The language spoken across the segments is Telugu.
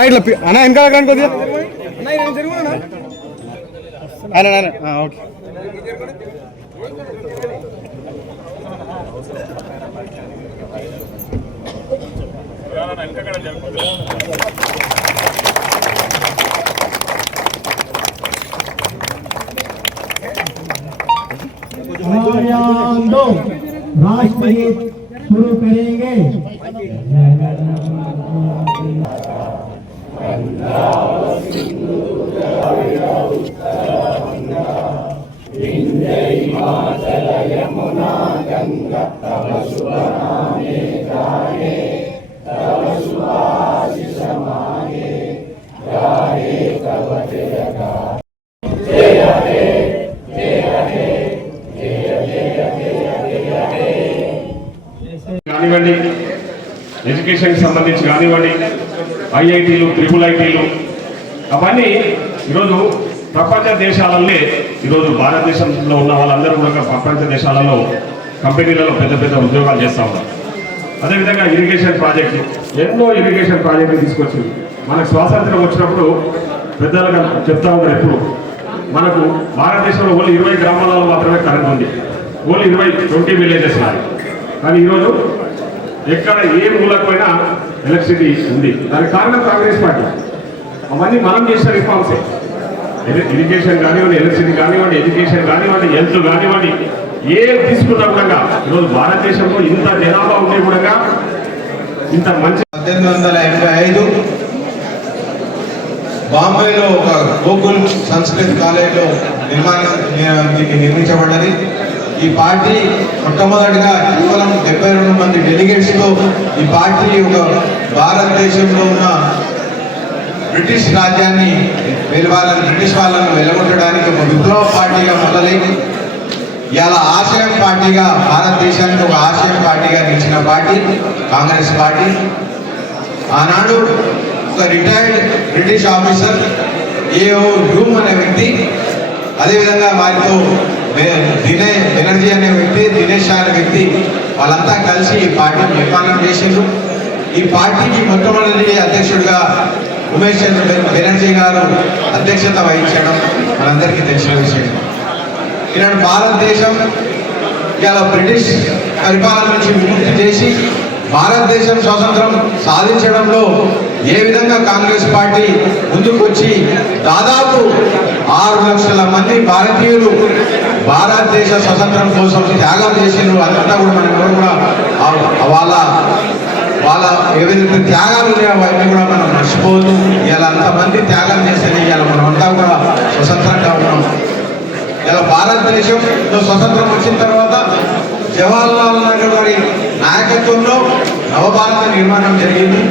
అన్న ఇట్లా పి- అన్న వెనకాల కానీ కొద్దిగా ఆయన ఆయన ఆ, ఓకే हमारे आंदोलन राष्ट्रगीत शुरू करेंगे కానివ్వండి. ఎడ్యుకేషన్కి సంబంధించి కానివ్వండి. ఐఐటీలు త్రిపుల్ ఐటీలు అవన్నీ ఈరోజు ప్రపంచ దేశాలల్లే ఈరోజు భారతదేశంలో ఉన్న వాళ్ళందరూ కూడా ప్రపంచ దేశాలలో కంపెనీలలో పెద్ద పెద్ద ఉద్యోగాలు చేస్తూ ఉన్నారు. అదేవిధంగా ఇరిగేషన్ ప్రాజెక్టులు ఎన్నో ఇరిగేషన్ ప్రాజెక్టులు తీసుకొచ్చింది. మనకు స్వాతంత్రం వచ్చినప్పుడు పెద్దలుగా చెప్తా ఉన్నారు ఎప్పుడు. మనకు భారతదేశంలో ఓన్లీ ఇరవై గ్రామాలలో మాత్రమే కరెంట్ ఉంది. ఓన్లీ ఇరవై ట్వంటీ విలేజెస్ కానీ ఈరోజు ఎక్కడ ఏ మూలకపోయినా ఎలక్ట్రిసిటీ ఉంది. దానికి కారణం కాంగ్రెస్ పార్టీ. అవన్నీ మనం చేసిన రిఫార్మ్సే ఇరి- ఇరిగేషన్ కానివ్వండి ఎలక్ట్రిసిటీ కానివ్వండి ఎడ్యుకేషన్ కానివ్వండి హెల్త్ కానివ్వండి ఏ తీసుకున్నా కూడా ఈరోజు భారతదేశంలో ఇంత జనాభా ఉండే కూడా ఇంత మంచి పద్దెనిమిది వందల ఎనభై ఐదు బాంబేలో ఒక గోకుల్ సంస్కృత్ కాలేజ్లో నిర్మాణం నిర్మించబడ్డది. ఈ పార్టీ మొట్టమొదటిగా కేవలం డెబ్బై రెండు మంది డెలిగేట్స్తో ఈ పార్టీ ఒక భారతదేశంలో ఉన్న బ్రిటిష్ రాజ్యాన్ని వాళ్ళని బ్రిటిష్ వాళ్ళను వెలగొట్టడానికి ఒక విప్లవ పార్టీగా మొదలై ఇవాళ ఆశయం పార్టీగా భారతదేశానికి ఒక ఆశయం పార్టీగా నిలిచిన పార్టీ కాంగ్రెస్ పార్టీ. ఆనాడు ఒక retired British officer A O Hume అనే వ్యక్తి అదేవిధంగా వారితో దినే బెనర్జీ అనే వ్యక్తి దినేష్ షా అనే వ్యక్తి వాళ్ళంతా కలిసి ఈ పార్టీని నిర్మాణం చేసిండ్రు. ఈ పార్టీకి మొట్టమొదటి అధ్యక్షుడిగా ఉమేష్ చంద్ర బెనర్జీ గారు అధ్యక్షత వహించడం మనందరికీ తెలిసిన విషయం. ఈనాడు భారతదేశం ఇలా బ్రిటిష్ పరిపాలన నుంచి విముక్తి చేసి భారతదేశం స్వతంత్రం సాధించడంలో ఏ విధంగా కాంగ్రెస్ పార్టీ ముందుకొచ్చి దాదాపు ఆరు లక్షల మంది భారతీయులు భారతదేశ స్వతంత్రం కోసం త్యాగం చేసిండ్రు అదంతా కూడా మనం ఎవరు కూడా వాళ్ళ వాళ్ళ ఏవైతే త్యాగాలు ఉన్నాయో అవన్నీ కూడా మనం మర్చిపోదు ఇలా అంతమంది త్యాగం చేసేది ఇలా మనం అంతా కూడా స్వతంత్రంగా ఉన్నాం. ఇలా భారతదేశంలో స్వతంత్రం వచ్చిన తర్వాత జవహర్లాల్ నెహ్రూ గారి నాయకత్వంలో నవభారత నిర్మాణం జరిగింది.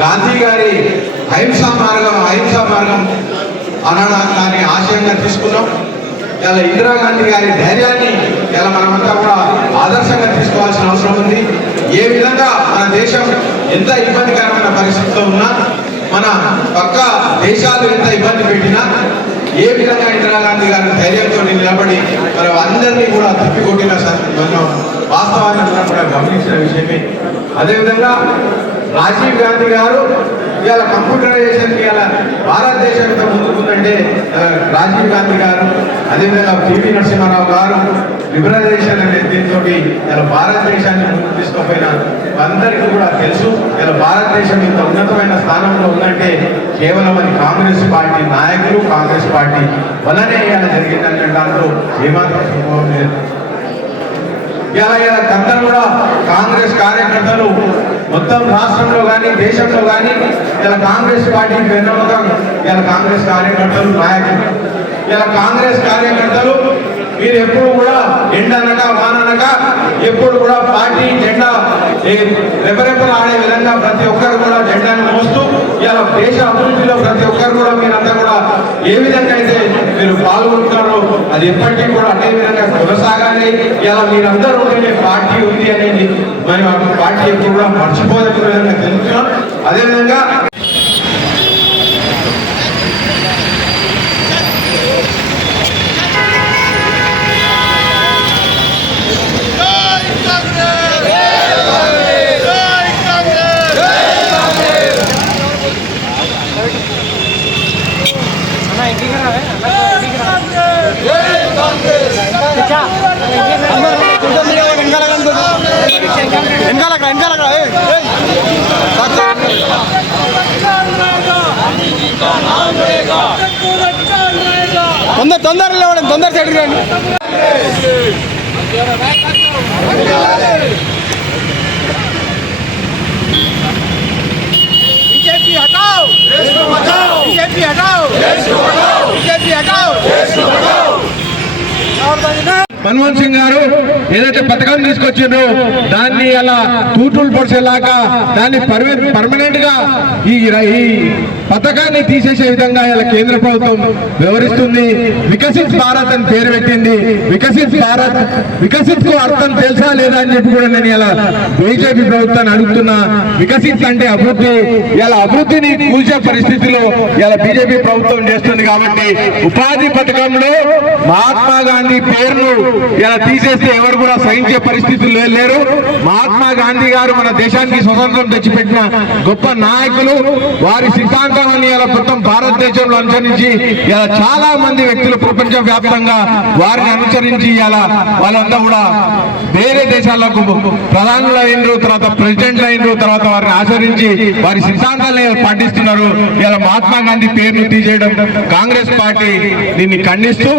గాంధీ గారి అహింసా మార్గం అహింసా మార్గం అనాడు ఆశయంగా తీసుకున్నాం. ఇలా ఇందిరాగాంధీ గారి ధైర్యాన్ని ఇలా మనమంతా కూడా ఆదర్శంగా తీసుకోవాల్సిన అవసరం ఉంది. ఏ విధంగా మన దేశం ఎంత ఇబ్బందికరమైన పరిస్థితిలో ఉన్నా మన పక్క దేశాలు ఎంత ఇబ్బంది పెట్టినా ఏ విధంగా ఇందిరాగాంధీ గారి ధైర్యంతో నిలబడి మరి అందరినీ కూడా తిప్పికొట్టిన సార్ మనం వాస్తవాన్ని గమనించిన విషయమే. అదేవిధంగా రాజీవ్ గాంధీ గారు ఇవాళ కంప్యూటరైజేషన్ ఇవాళ భారతదేశం ఎంత ముందుకుందంటే రాజీవ్ గాంధీ గారు అదేవిధంగా పివి నరసింహారావు గారు లిబరలైజేషన్ అనే దీంతో ఇలా భారతదేశాన్ని ముందుకు తీసుకుపోయిన అందరికీ కూడా తెలుసు ఇలా భారతదేశం ఇంత ఉన్నతమైన స్థానంలో ఉందంటే కేవలం అది కాంగ్రెస్ పార్టీ నాయకులు కాంగ్రెస్ పార్టీ వలనే ఇలా జరిగిందనే దాంట్లో ఏమాత్రం సంభవం లేదు. ఇలా ఇలా అందరూ కూడా కాంగ్రెస్ కార్యకర్తలు మొత్తం రాష్ట్రంలో కానీ దేశంలో కానీ ఇలా కాంగ్రెస్ పార్టీ వెన్నెముక ఇలా కాంగ్రెస్ కార్యకర్తలు నాయకులు. ఇలా కాంగ్రెస్ కార్యకర్తలు మీరు ఎప్పుడు కూడా ఎండనక వాననక ఎప్పుడు కూడా పార్టీ జెండా రెపరెపలు ఆడే విధంగా ప్రతి ఒక్కరు కూడా జెండాను మోస్తూ ఇలా దేశ అభివృద్ధిలో ప్రతి ఒక్కరు కూడా మీరంతా కూడా ఏ విధంగా అయితే మీరు పాల్గొంటున్నారో అది ఎప్పటికీ కూడా అదే విధంగా కొనసాగాలి. ఇలా మీరందరూ ఉండే పార్టీ ఉంది అనేది మరి పార్టీ ఎప్పుడు కూడా మర్చిపోదగిన విధంగా తెలుస్తున్నాం అదేవిధంగా తొందర తొందర లేవడం తొందర సైడ్ రండి మన్మోహన్ సింగ్ గారు ఏదైతే పథకం తీసుకొచ్చిండ్రో దాన్ని అలా తూటులు పొడిచేలాగా దాన్ని పర్మనెంట్గా ఈ పథకాన్ని తీసేసే విధంగా ఇలా కేంద్ర ప్రభుత్వం వివరిస్తుంది వికసిత్ భారత్ అని పేరు పెట్టింది. వికసిత్ భారత్ వికసిత్కు అర్థం తెలుసా లేదా అని చెప్పి కూడా నేను ఇలా బీజేపీ ప్రభుత్వాన్ని అడుగుతున్నా. వికసిత్ అంటే అభివృద్ధి. ఇలా అభివృద్ధిని కూల్చే పరిస్థితిలో ఇలా బీజేపీ ప్రభుత్వం చేస్తుంది కాబట్టి ఉపాధి పథకంలో మహాత్మా గాంధీ పేరును ఇలా తీసేస్తే ఎవరు కూడా సహించే పరిస్థితులు లేరు. మహాత్మా గాంధీ గారు మన దేశానికి స్వతంత్రం తెచ్చిపెట్టిన గొప్ప నాయకులు. వారి సిద్ధాంతాన్ని ఇలా మొత్తం భారతదేశంలో అనుసరించి ఇలా చాలా మంది వ్యక్తులు ప్రపంచ వ్యాప్తంగా వారిని అనుసరించి ఇలా వాళ్ళంతా కూడా వేరే దేశాలకు ప్రధానులు అయినరు తర్వాత ప్రెసిడెంట్లు అయినరు తర్వాత వారిని ఆచరించి వారి సిద్ధాంతాలను పాటిస్తున్నారు. ఇలా మహాత్మా గాంధీ పేరును తీసేయడం కాంగ్రెస్ పార్టీ దీన్ని ఖండిస్తూ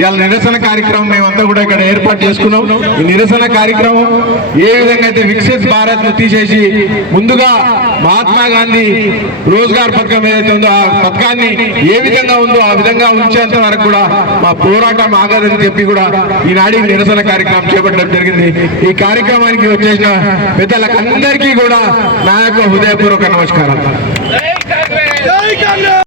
ఇలా నిరసన కార్యక్రమం మేమంతా కూడా ఇక్కడ ఏర్పాటు చేసుకున్నాం. ఈ నిరసన కార్యక్రమం ఏ విధంగా అయితే వికసిత్ భారత్ను తీసేసి ముందుగా మహాత్మా గాంధీ రోజ్గార్ పథకం ఏదైతే ఉందో ఆ పథకాన్ని ఏ విధంగా ఉందో ఆ విధంగా ఉంచేంత వరకు కూడా మా పోరాటం ఆగదని చెప్పి కూడా ఈనాడు నిరసన కార్యక్రమం చేపట్టడం జరిగింది. ఈ కార్యక్రమానికి వచ్చేసిన పెద్దలకు అందరికీ కూడా నా యొక్క హృదయపూర్వక నమస్కారం